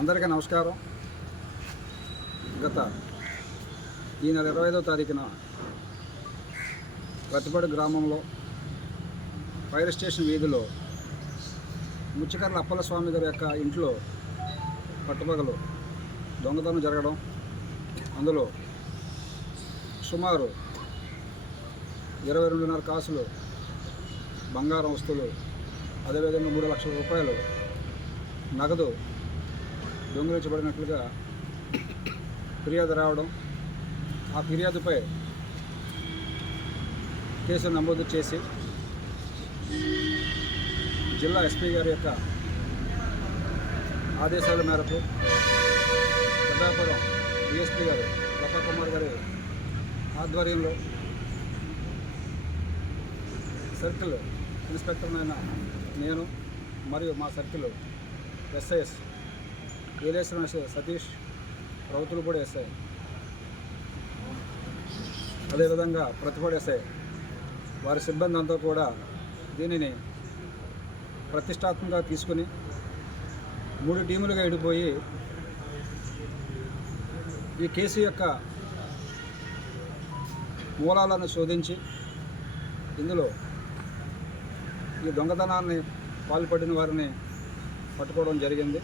అందరికీ నమస్కారం. గత ఈ నెల 25వ తారీఖున ప్రతిపాడు గ్రామంలో ఫైర్ స్టేషన్ వీధిలో ముచ్చికర్ల అప్పలస్వామి గారి యొక్క ఇంట్లో పట్టుపగలు దొంగతనం జరగడం, అందులో సుమారు 22.5 కాసులు బంగారం వస్తువులు, అదేవిధంగా 3 లక్షల రూపాయలు నగదు దొంగిలించబడినట్లుగా ఫిర్యాదు రావడం, ఆ ఫిర్యాదుపై కేసు నమోదు చేసి జిల్లా ఎస్పీ గారి యొక్క ఆదేశాల మేరకు పెద్దాపురం డిఎస్పీ గారు ప్రతాప్ కుమార్ గారి ఆధ్వర్యంలో సర్కిల్ ఇన్స్పెక్టర్ అయిన నేను మరియు మా circle SIs Yeleswaram SI Satish, Rowthulapudi SI, అదేవిధంగా ప్రతిపాడు ఎస్ఐ వారి సిబ్బంది అంతా కూడా దీనిని ప్రతిష్టాత్మకంగా తీసుకుని 3 టీములుగా విడిపోయి ఈ కేసు యొక్క మూలాలను శోధించి ఇందులో ఈ దొంగతనాన్ని పాల్పడిన వారిని పట్టుకోవడం జరిగింది.